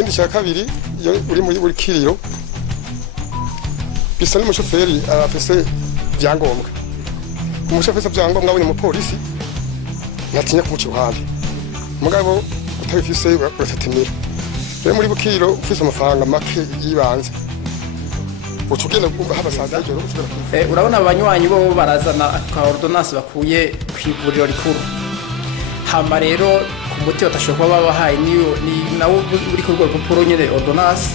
ikindi cya kabiri iyo uri muri buri kiriro bisa n'umushoferi afise byangombwa umushoferi afise byangombwa abonye umupolisi ntatinya kumuca iruhande mugabo utabifise urafatimira rero muri bukiro ufise amafaranga make yibanze utugenda kumva habasaza ijoro urabona abanywanyi bo barazana ka ordonnance bakuye kwivuriro rikuru hama rero ku muti batashobora kuba babahaye niyo nawo uri ku rwego rupuro nyene ordonnance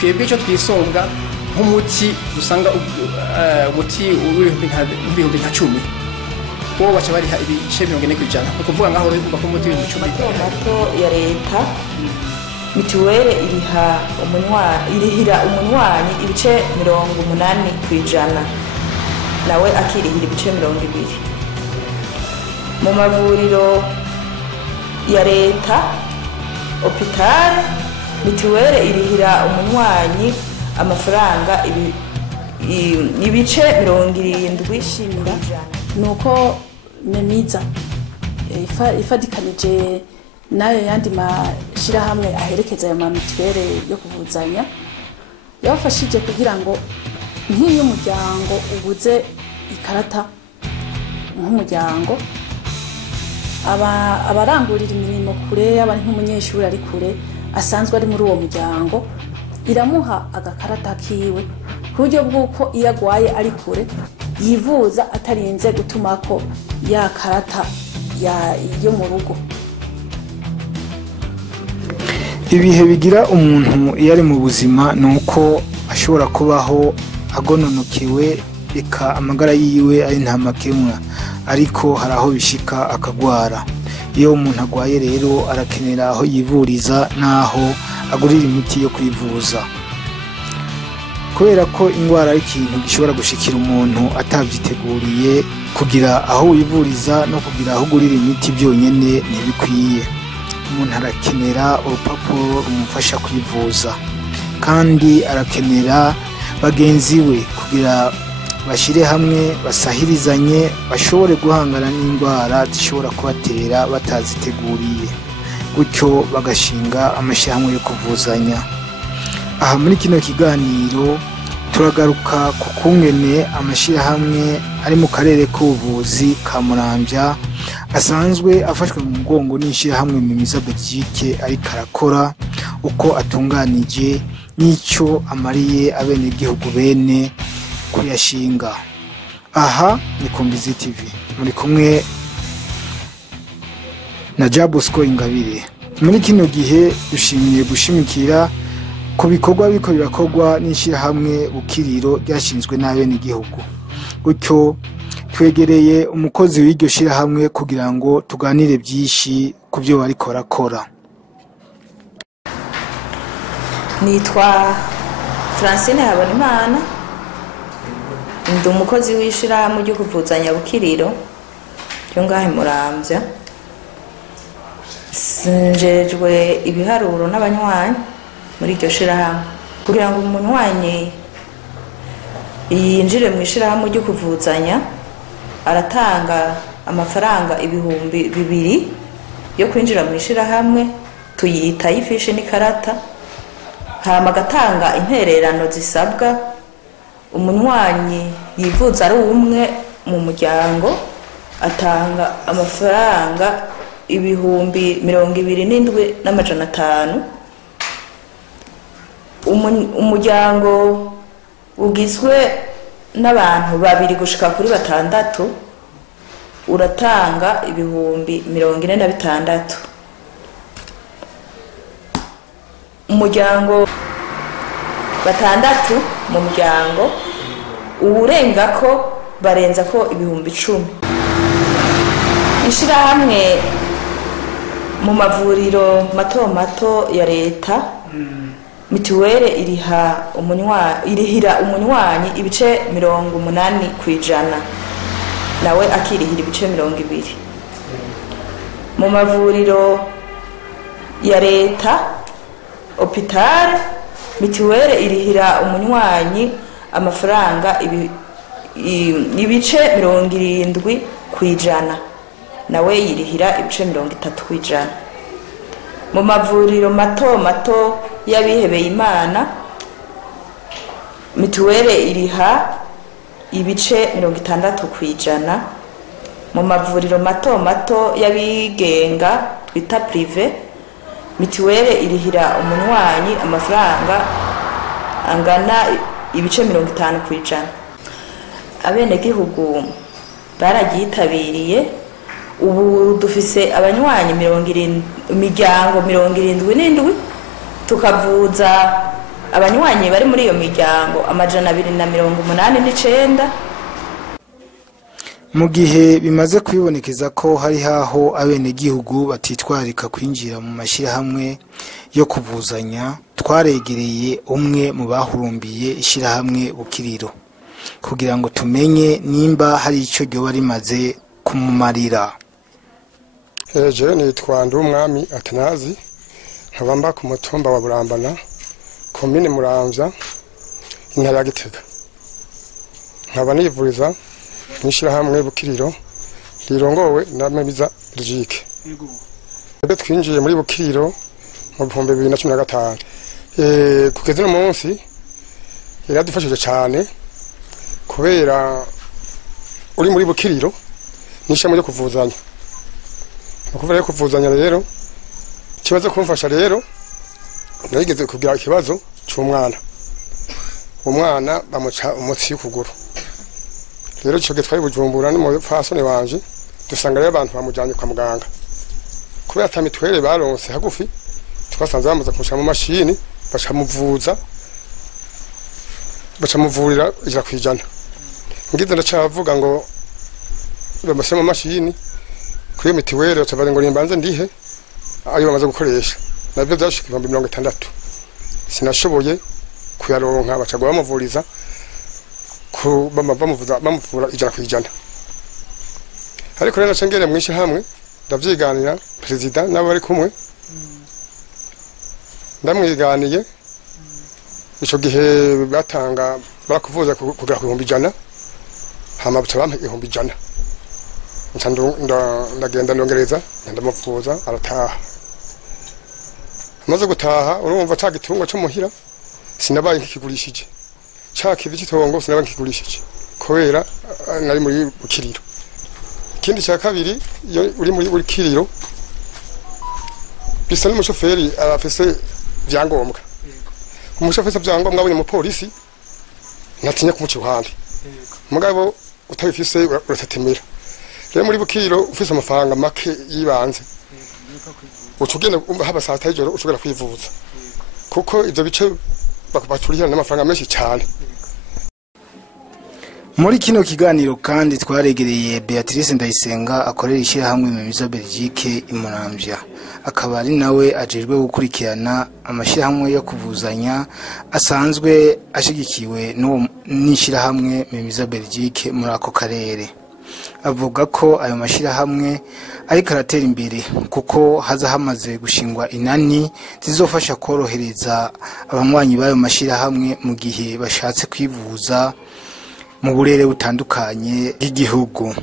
twebwe icyo twisonga nk'umuti usanga umuti w'ibihumbi nka 10 bo baca bariha ibice 40 kwijana ukuvuga ngaho rero ko umuti w'ibihumbi 10 mato ya leta mituwele irihira umunywanyi ibice 80 kwijana nawe akirihira ibice 20 mu mavuriro ya leta hospital mituwele irihira umunywanyi amafaranga ibice 70 shimira nuko memiza ifadikanije nayo yandi mashirahamwe aherekeza ayo mamituwele yo kuvuzanya yabafashije kugira ngo nk'iyo umuryango ubuze ikarata nk'umuryango abarangurira imirimo kure abari nk'umunyeshuri ari kure asanzwe ari muri uwo muryango iramuha agakarata kiwe ku buryo bw'uko iyo agwaye ari kure yivuza atarinze gutumako ya karata yo mu rugo. Ibihe bigira umuntu iyo ari mu buzima nuko ashobora kubaho agononokewe eka amagara yiwe ari nta makemwa ariko hari aho bishika akagwara. Iyo umuntu agwaye rero arakenera aho yivuriza naho agurira imiti yo kwivuza. Kubera ko ingwara ari ikintu gishobora gushikira umuntu atavyiteguriye, kugira aho wivuriza no kugira aho ugurira imiti byonyene ntibikwiye. Umuntu arakenera urupapuro rumufasha kwivuza kandi arakenera bagenzi we kugira bashire hamwe basahirizanye bashobore guhangana n'indwara zishobora kubatera bataziteguriye, gutyo bagashinga amashyirahamwe yo kuvuzanya. Aha muri kino kiganiro turagaruka ku kungene amashyirahamwe ari mu karere k'ubuvuzi ka Muramvya asanzwe afashwe mu mugongo n'ishyirahamwe Mimiza Belgique ariko arakora uko atunganije n'icyo amariye abenegihugu bene kuyashinga. Aha ni Kumbizi TV, muri kumwe na Jabosco Ingabire. Muri kino gihe dushimiye gushimikira ku bikorwa biko birakorwa n'ishyirahamwe Bukiriro ryashinzwe n'abenegihugu, gutyo twegereye umukozi w'iryo shyirahamwe kugira ngo tuganire byinshi ku byo bariko barakora. Nitwa Francine Habonimana, ndi umukozi w'ishyirahamwe ryo kuvuzanya Bukiriro ryo ngahe Muramvya. Sinjejwe ibiharuro n'abanywanyi muri iryo shyirahamwe kugira ngo umunywanyi yinjire mu ishyirahamwe ryo kuvuzanya aratanga amafaranga 2,000 yo kwinjira mu ishyirahamwe, tuyita ifishi n'ikarata, hama agatanga intererano zisabwa. Umunywanyi yivuza ari umwe mu muryango atanga amafaranga 27,500. Umuryango ugizwe n'abantu 2 gushika kuri 6 uratanga 46,000. Umuryango 6 mu muryango urenga ko barenza ko 10,000. Ishirahamwe mu mavuriro mato ya leta mituwele irihira umunywanyi ibice 80 kwijana nawe akirihira ibice 20. Mu mavuriro ya leta hospital mituwele irihira umunywanyi amafaranga ibice 70 kwijana nawe yirihira ibice 30 kwijana. mu mavuriro mato mato y'abihebeye Imana mituweli iriha ibice 60%. Mu mavuriro mato mato y'abigenga twita prive mituweli irihira umunywanyi amafaranga angana ibice 50%. Abene gihugu baragitabiriye, ubu dufise abanywanyi imiryango 77, tukavuza abanywanyi bari muri iyo miryango 289. Mu gihe bimaze kwibonekeza ko hari haho abenegihugu batitwarika kwinjira mu mashyirahamwe yo kuvuzanya, twaregereye umwe mu bahurumbiye ishyirahamwe Bukiriro kugira ngo tumenye nimba hari icyo ryoba rimaze kumumarira. Jewe nitwa Ndumwami Atanazi, nkabamba ku mutumba wa Burambana, komine Muramvya, intara ya Gitega. Nkaba nivuriza mw'ishyirahamwe Bukiriro rirongowe na Memiza Belgique. Twinjiye muri Bukiriro mu 2015. Kugeza no munsi yaradufashije cyane kubera uri muri Bukiriro n'ishami ryo kuvuzanya. Ukuvura kuvuzanya rero kibazo kumfasha rero narigeze kugira ikibazo cy'umwana. Umwana bamuca umutsi y'ukuguru. Rero cyo getwari Bujumbura no fasone wanje dusanga rero abantu bamujanye kwa muganga. Kubera atamitwere baronse hagufi twasanze bamuza kumusha mu mashini bacamuvurira ija kwijana. Ngize ndacavuga ngo bamusha mu mashini kuri mitiwere bacabaze ngo nimbanze ndihe ayo bamaze gukoresha. Nabyo byashika 60. Sinashoboye kuyaronka bacagwa bamuvuriza ku bamuvura ijana kwijana. Ariko rero nacengere mwishe hamwe ndavyiganira president nabo bari kumwe ndamwiganiye ico gihe batanga barakuvuza kugera ku 100 hama baca bampa 100. Ndagenda ndongereza ndamuvuza arataha. Amaze gutaha urumva ca gitungo cyo muhira sinabaye nkikigurishije, ca kivi kitongo sinabaye nkikigurishije kubera nari muri Bukiriro. Ikindi cya kabiri uri muri Bukiriro bisa n'umushoferi afise byangombwa. Umushoferi byangombwa abonye umupolisi natinya kumuca iruhande, mugabo utabifise uratetemera. Rero muri Bukiriro ufise amafaranga make yibanze utugenda haba saa 5 y'ijoro ushobora kwivuza kuko ivyo bice baturihana n'amafaranga menshi cyane. Muri kino kiganiro kandi twaregereye Beatrice Ndayisenga akorera ishyirahamwe Memiza Belgique Muramvya, akaba ari nawe ajejwe gukurikirana amashyirahamwe yo kuvuzanya asanzwe ashigikiwe n'ishyirahamwe Memiza Belgique muri ako karere. Avuga ko ayo mashyirahamwe ari karatera imbere kuko haza hamaze gushingwa inani zizofasha korohereza abanywanyi b'ayo mashyirahamwe mu gihe bashatse kwivuza mu burere butandukanye bw'igihugu.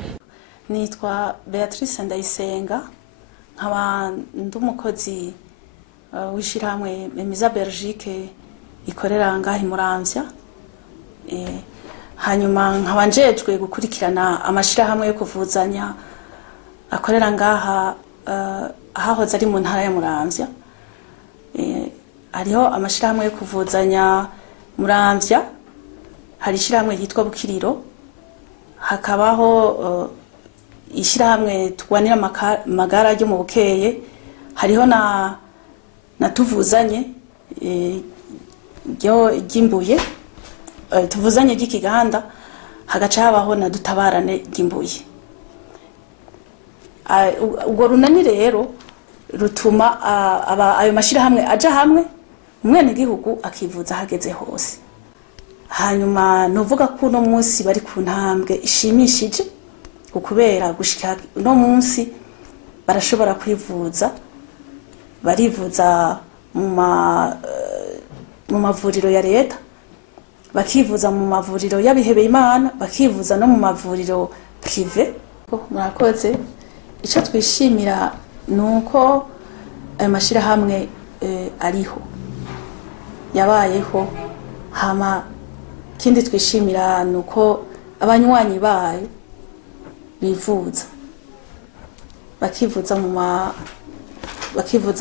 Nitwa Beatrice Ndayisenga, nkaba ndumukozi w'ishyirahamwe Memiza Belgique ikorera ngaha i Muramvya. Hanyuma nkaba njejwe gukurikirana amashyirahamwe yo kuvuzanya akorera ngaha ahahoze ari mu ntara ya Muramvya. Hariho amashyirahamwe yo kuvuzanya Muramvya, hari ishyirahamwe yitwa Bukiriro, hakabaho ishyirahamwe twanira magara ryo mu Bukeye, hariho na tuvuzanye ry'Imbuye, tuvuzanye ry'Ikiganda, hagaca habaho na dutabarane ry'Imbuye. Ubwo runani rero rutuma ayo mashyirahamwe aja hamwe, umwene gihugu akivuza hageze hose. Hanyuma nuvuga ko uno munsi bari ku ntambwe ishimishije kubera gushika uno munsi barashobora kwivuza, barivuza mu mavuriro ya leta, bakivuza mu mavuriro y'abihebeye Imana, bakivuza no mu mavuriro prive. Murakoze. Ico twishimira nuko ayo mashirahamwe ariho yabayeho hama kindi twishimira nuko abanywanyi bayo bivuza bakivuza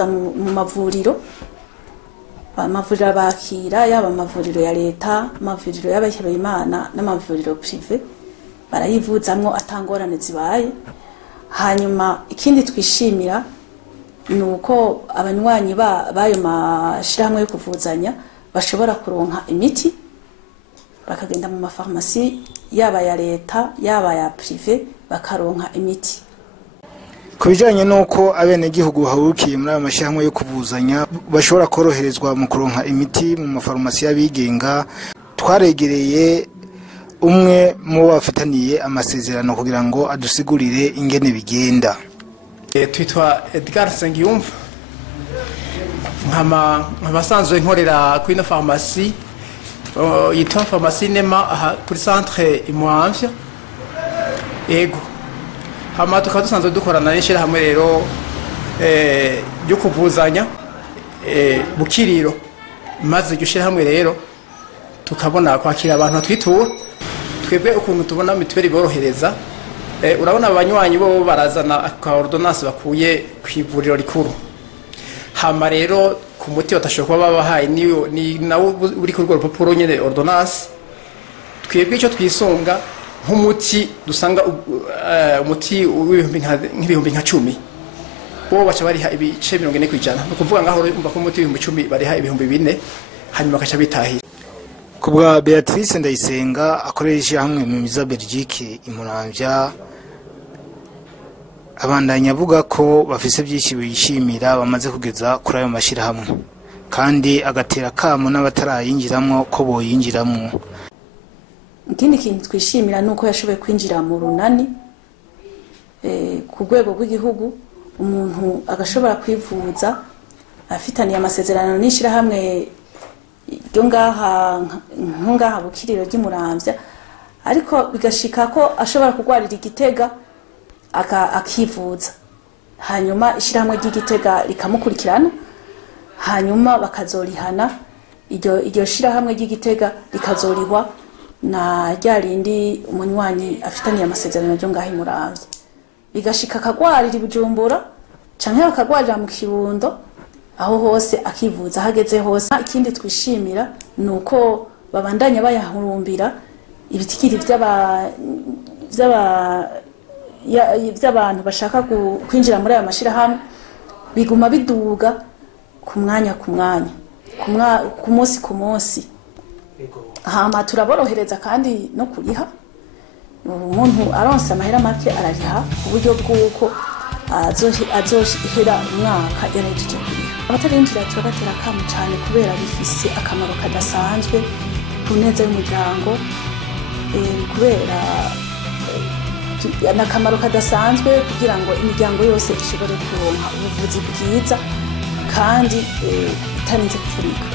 mu mavuriro amavuriro bakira yaba amavuriro ya leta amavuriro y'abahebeye Imana n'amavuriro privé barayivuzamwo atangorane zibaye. Hanyuma ikindi twishimira nuko abanywanyi bayo mashirahamwe yo kuvuzanya bashobora kuronka imiti bakagenda mu mafarmasi yaba ya leta yaba ya privé bakaronka imiti. Kubijanye nuko abenegihugu bahurukiye muri ayo mashirahamwe yo kuvuzanya bashobora koroherezwa mu kuronka imiti mu mafarmasi y'abigenga, twaregereye umwe mu bafitaniye amasezerano kugira ngo adusigurire ingene bigenda. Twitwa Edgar Sengiyumva, nk'abasanzwe nkorera kuri ino farumasi yitwa farumasi Nema kuri centre Imwamvya. Ego hama tukaba dusanzwe dukorana n'ishirahamwe rero ryo kuvuzanya Bukiriro, maze iryo shirahamwe rero tukabona kwakira abantu batwitura. Twebwe ukuntu tubona mituweli borohereza, urabona abanywanyi bo barazana ka ordonnance bakuye kwivuriro rikuru, hama rero ku muti batashobora kuba babahaye ni nawo uri ku rupapuro nyene ordonnance. Twebwe icyo twisunga nk'umuti dusanga umuti nk'ibihumbi nka 10 bo baca bariha ibice 40%, nukuvuga ngaho umva ko umuti 10 bariha ibihumbi 4 hanyuma bakaca bitahira. Kubwa Beatrice Ndayisenga akoresha hamwe mu miza Belgique Imuramvya, abandanya avuga ko bafise byinshi bishimira bamaze kugeza kuri ayo mashirahamwe, kandi agatera kamo n'abatarayinjiramo ko boyinjiramo. Ikindi kintu twishimira nuko yashoboye kwinjira mu runani ku rwego rw'igihugu, umuntu agashobora kwivuza afitaniye amasezerano n'ishirahamwe ryo ngaha Bukiriro ry'Imuramvya, ariko bigashika ko ashobora kugwarira Igitega akivuza, hanyuma ishirahamwe ry'Igitega rikamukurikirana, hanyuma bakazorihana iryo shirahamwe ry'Igitega rikazorihwa na ryarindi umunywanyi afitaniye amasezerano ryo ngaha Imuramvya. Bigashika akagwarira Bujumbura canke akagwarira mu Kirundo, aho hose akivuza hageze hose. Ikindi twishimira nuko babandanya bayahurumbira ibitikiri by'abantu bashaka kwinjira muri aya mashirahamwe, biguma biduga ku mwanya ku munsi. Hama turaborohereza kandi no kuriha, umuntu aronse amahera make arariha ku buryo bw'uko azohera umwaka yarahejeje kuriha. Abatarinjira turabatera akamu cyane kubera bifise akamaro kadasanzwe ku neza y'umuryango, kubera n'akamaro kadasanzwe kugira ngo imiryango yose ishobore kuronka ubuvuzi bwiza kandi itarinze gupfurika.